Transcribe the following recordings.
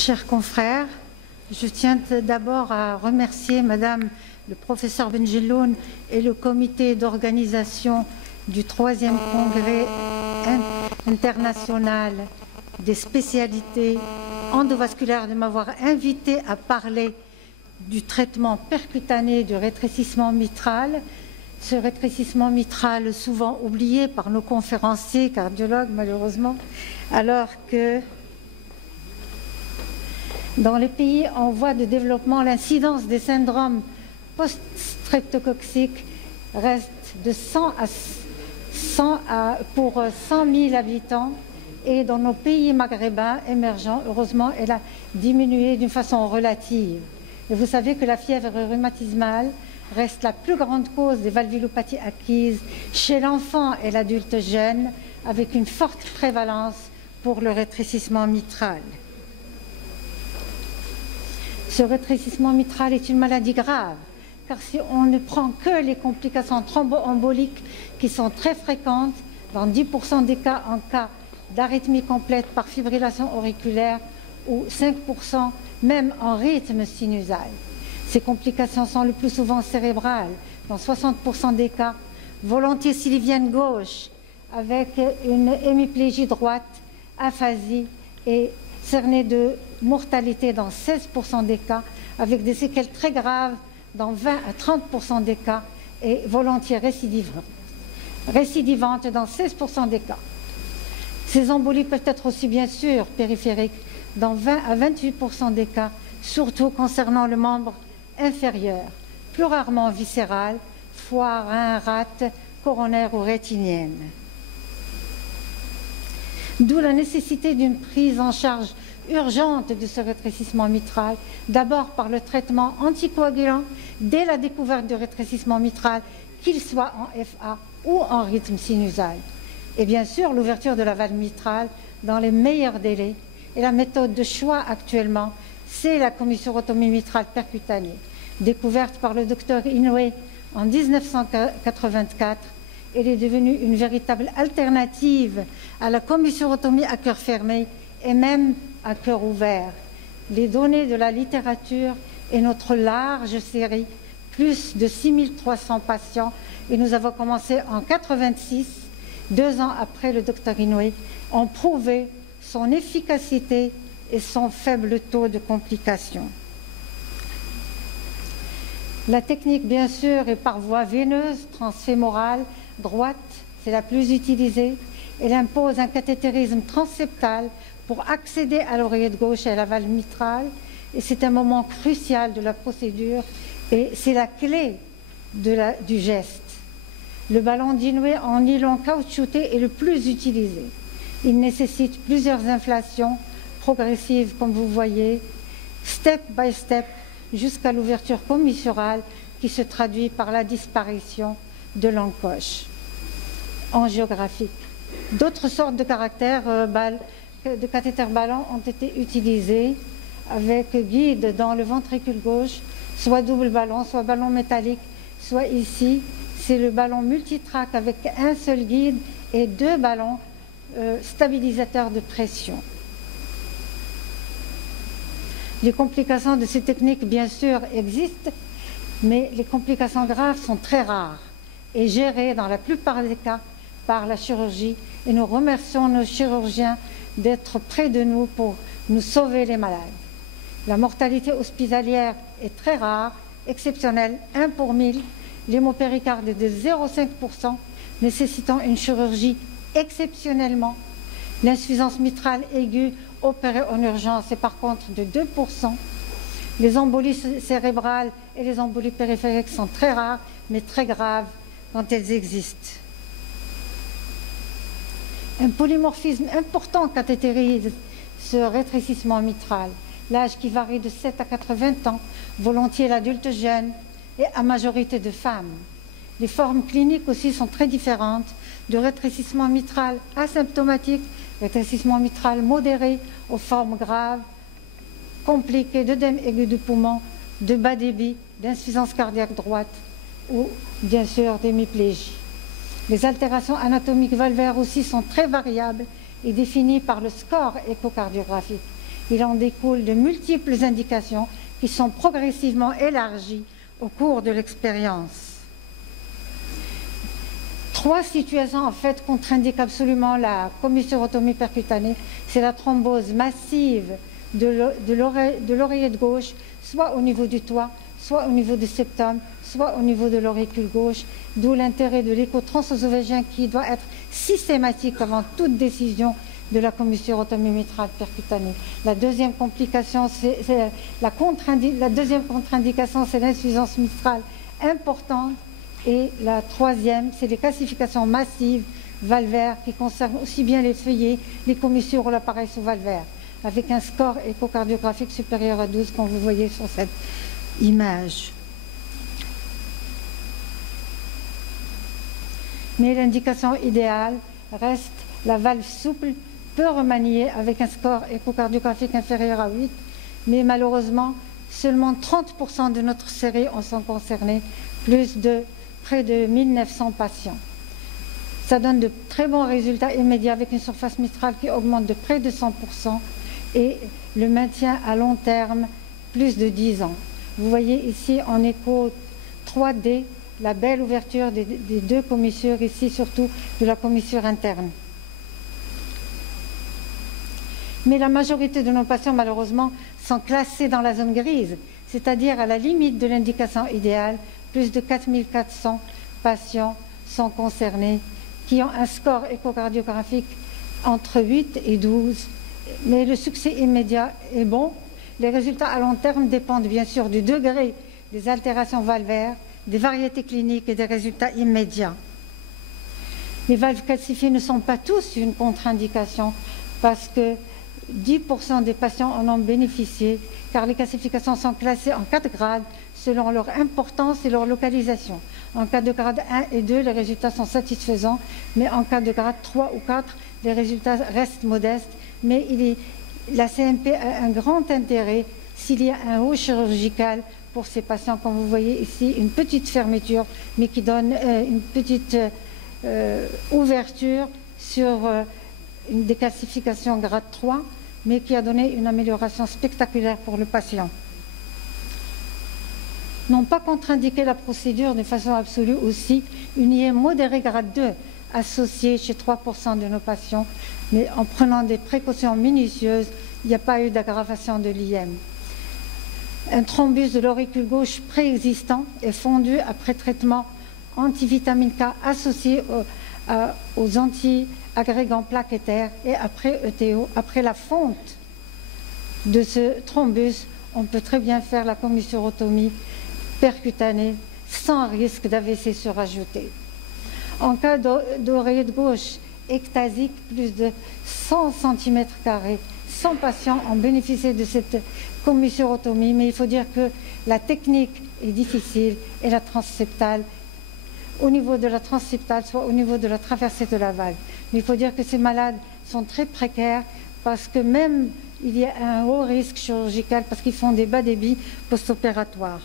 Chers confrères, je tiens d'abord à remercier Madame le professeur Benjeloun et le comité d'organisation du 3e congrès international des spécialités endovasculaires de m'avoir invité à parler du traitement percutané du rétrécissement mitral. Ce rétrécissement mitral souvent oublié par nos conférenciers cardiologues malheureusement, alors que dans les pays en voie de développement, l'incidence des syndromes post-streptococciques reste de 100 pour 100 000 habitants, et dans nos pays maghrébins émergents, heureusement, elle a diminué d'une façon relative. Et vous savez que la fièvre rhumatismale reste la plus grande cause des valvulopathies acquises chez l'enfant et l'adulte jeune, avec une forte prévalence pour le rétrécissement mitral. Ce rétrécissement mitral est une maladie grave, car si on ne prend que les complications thromboemboliques qui sont très fréquentes, dans 10% des cas en cas d'arythmie complète par fibrillation auriculaire ou 5% même en rythme sinusal. Ces complications sont le plus souvent cérébrales, dans 60% des cas, volontiers sylvienne gauche, avec une hémiplégie droite, aphasie et cernée de mortalité dans 16% des cas, avec des séquelles très graves dans 20 à 30% des cas et volontiers récidivantes dans 16% des cas. Ces embolies peuvent être aussi bien sûr périphériques dans 20 à 28% des cas, surtout concernant le membre inférieur, plus rarement viscéral, foie, rein, rate, coronaire ou rétinienne. D'où la nécessité d'une prise en charge urgente de ce rétrécissement mitral, d'abord par le traitement anticoagulant dès la découverte du rétrécissement mitral, qu'il soit en FA ou en rythme sinusal. Et bien sûr, l'ouverture de la valve mitrale dans les meilleurs délais. Et la méthode de choix actuellement, c'est la commissurotomie mitrale percutanée, découverte par le docteur Inoue en 1984. Elle est devenue une véritable alternative à la commissurotomie à cœur fermé et même à cœur ouvert. Les données de la littérature et notre large série, plus de 6300 patients, et nous avons commencé en 1986, 2 ans après le docteur Inoue, ont prouvé son efficacité et son faible taux de complications. La technique, bien sûr, est par voie veineuse, transfémorale, droite, c'est la plus utilisée. Elle impose un cathétérisme transseptal pour accéder à l'oreillette gauche et à la valve mitrale. Et c'est un moment crucial de la procédure et c'est la clé du geste. Le ballon d'Inoue en nylon caoutchouté est le plus utilisé. Il nécessite plusieurs inflations progressives, comme vous voyez, step by step, jusqu'à l'ouverture commissurale qui se traduit par la disparition de l'encoche angiographique. D'autres sortes de de cathéters ballons ont été utilisés avec guide dans le ventricule gauche, soit double ballon, soit ballon métallique, soit ici, c'est le ballon multitrack avec un seul guide et 2 ballons stabilisateurs de pression. Les complications de ces techniques, bien sûr, existent, mais les complications graves sont très rares et gérées dans la plupart des cas par la chirurgie. Et nous remercions nos chirurgiens d'être près de nous pour nous sauver les malades. La mortalité hospitalière est très rare, exceptionnelle, 1 pour 1000, l'hémopéricarde est de 0,5%, nécessitant une chirurgie exceptionnellement. L'insuffisance mitrale aiguë opérée en urgence est par contre de 2%. Les embolies cérébrales et les embolies périphériques sont très rares, mais très graves quand elles existent. Un polymorphisme important cathétérise ce rétrécissement mitral. L'âge qui varie de 7 à 80 ans, volontiers l'adulte jeune et à majorité de femmes. Les formes cliniques aussi sont très différentes, de rétrécissement mitral asymptomatique, rétrécissement mitral modéré aux formes graves, compliquées d'œdème aigu du poumon, de bas débit, d'insuffisance cardiaque droite ou bien sûr d'hémiplégie. Les altérations anatomiques valvaires aussi sont très variables et définies par le score échocardiographique. Il en découle de multiples indications qui sont progressivement élargies au cours de l'expérience. 3 situations en fait contre-indiquent absolument la commissurotomie percutanée. C'est la thrombose massive de l'oreillette gauche, soit au niveau du toit, soit au niveau du septum, soit au niveau de l'auricule gauche, d'où l'intérêt de l'écho transœsophagien qui doit être systématique avant toute décision de la commissurotomie mitrale percutanée. La deuxième complication, la deuxième contre-indication, c'est l'insuffisance mitrale importante. Et la troisième, c'est les calcifications massives valvaires qui concernent aussi bien les feuillets, les commissures ou l'appareil sous-valvaire, avec un score échocardiographique supérieur à 12, comme vous voyez sur cette image. Mais l'indication idéale reste la valve souple, peu remaniée, avec un score échocardiographique inférieur à 8, mais malheureusement, seulement 30% de notre série en sont concernés, plus de près de 1900 patients. Ça donne de très bons résultats immédiats avec une surface mitrale qui augmente de près de 100% et le maintien à long terme, plus de 10 ans. Vous voyez ici en écho 3D la belle ouverture des 2 commissures, ici surtout de la commissure interne. Mais la majorité de nos patients, malheureusement, sont classés dans la zone grise, c'est-à-dire à la limite de l'indication idéale. Plus de 4400 patients sont concernés qui ont un score échocardiographique entre 8 et 12. Mais le succès immédiat est bon. Les résultats à long terme dépendent bien sûr du degré des altérations valvaires, des variétés cliniques et des résultats immédiats. Les valves calcifiées ne sont pas tous une contre-indication parce que 10% des patients en ont bénéficié car les calcifications sont classées en 4 grades selon leur importance et leur localisation. En cas de grade 1 et 2, les résultats sont satisfaisants, mais en cas de grade 3 ou 4, les résultats restent modestes. Mais la CMP a un grand intérêt s'il y a un haut chirurgical pour ces patients. Comme vous voyez ici, une petite fermeture, mais qui donne une petite ouverture sur une décalcification grade 3, mais qui a donné une amélioration spectaculaire pour le patient. N'ont pas contre-indiqué la procédure de façon absolue aussi une IM modérée grade 2 associée chez 3% de nos patients, mais en prenant des précautions minutieuses, il n'y a pas eu d'aggravation de l'IM. Un thrombus de l'auricule gauche préexistant est fondu après traitement antivitamine K associé aux anti-agrégants plaquettaires et après ETO, après la fonte de ce thrombus, on peut très bien faire la commissurotomie percutanée sans risque d'AVC surajouté. En cas d'oreillette gauche ectasique, plus de 100 cm², 100 patients ont bénéficié de cette commissurotomie, mais il faut dire que la technique est difficile et la transseptale, au niveau de la transseptale, soit au niveau de la traversée de la valve. Mais il faut dire que ces malades sont très précaires parce que même il y a un haut risque chirurgical parce qu'ils font des bas débits post-opératoires.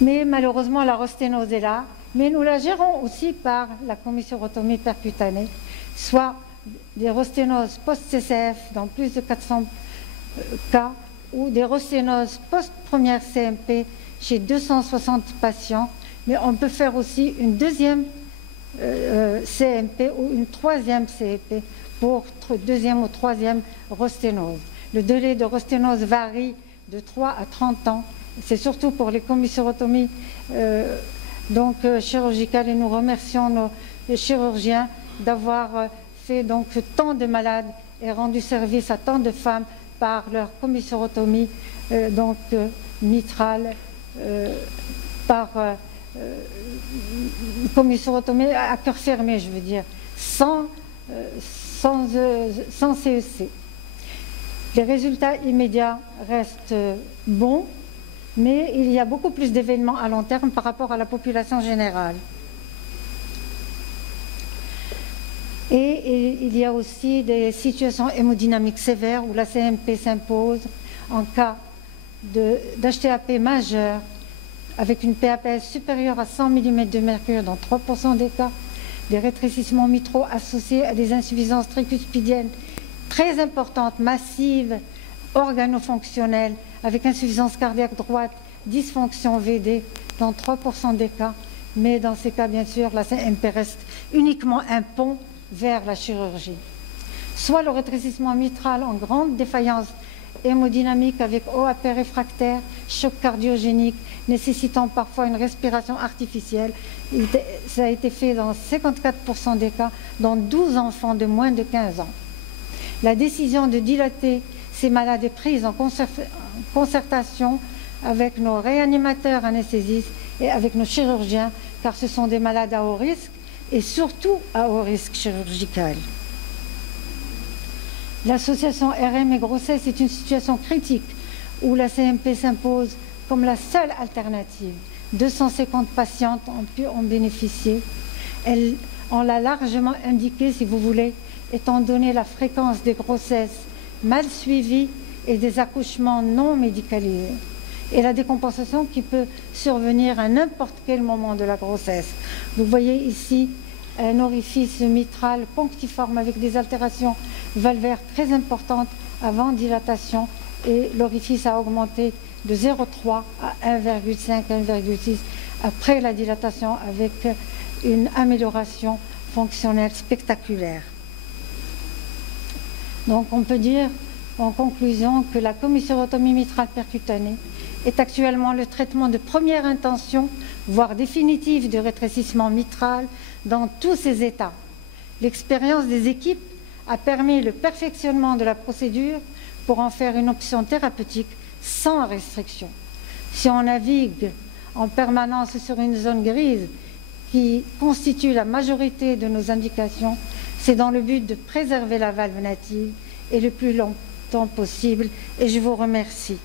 Mais malheureusement, la rosténose est là, mais nous la gérons aussi par la commissurotomie percutanée, soit des rosténoses post-CCF dans plus de 400 cas ou des rosténoses post-première CMP chez 260 patients, mais on peut faire aussi une deuxième CMP ou une troisième CMP pour deuxième ou troisième rosténose. Le délai de rosténose varie de 3 à 30 ans. C'est surtout pour les commissurotomies chirurgicales et nous remercions nos chirurgiens d'avoir fait donc tant de malades et rendu service à tant de femmes par leur commissurotomie mitrale, par commissurotomie à cœur fermé, je veux dire, sans CEC. Les résultats immédiats restent bons, mais il y a beaucoup plus d'événements à long terme par rapport à la population générale. Et il y a aussi des situations hémodynamiques sévères où la CMP s'impose en cas d'HTAP majeur avec une PAPS supérieure à 100 mm de mercure dans 3% des cas, des rétrécissements mitraux associés à des insuffisances tricuspidiennes très importante, massive, organofonctionnelle, avec insuffisance cardiaque droite, dysfonction VD dans 3% des cas, mais dans ces cas, bien sûr, la CMP reste uniquement un pont vers la chirurgie. Soit le rétrécissement mitral en grande défaillance hémodynamique avec OAP réfractaire, choc cardiogénique, nécessitant parfois une respiration artificielle. Ça a été fait dans 54% des cas, dans 12 enfants de moins de 15 ans. La décision de dilater ces malades est prise en concertation avec nos réanimateurs anesthésistes et avec nos chirurgiens, car ce sont des malades à haut risque et surtout à haut risque chirurgical. L'association RM et grossesse est une situation critique où la CMP s'impose comme la seule alternative. 250 patientes ont pu en bénéficier. On l'a largement indiqué, si vous voulez, étant donné la fréquence des grossesses mal suivies et des accouchements non médicalisés, et la décompensation qui peut survenir à n'importe quel moment de la grossesse. Vous voyez ici un orifice mitral punctiforme avec des altérations valvaires très importantes avant dilatation, et l'orifice a augmenté de 0,3 à 1,5, 1,6 après la dilatation, avec une amélioration fonctionnelle spectaculaire. Donc on peut dire en conclusion que la commissurotomie mitrale percutanée est actuellement le traitement de première intention, voire définitive, du rétrécissement mitral dans tous ses états. L'expérience des équipes a permis le perfectionnement de la procédure pour en faire une option thérapeutique sans restriction. Si on navigue en permanence sur une zone grise qui constitue la majorité de nos indications, c'est dans le but de préserver la valve native et le plus longtemps possible. Et je vous remercie.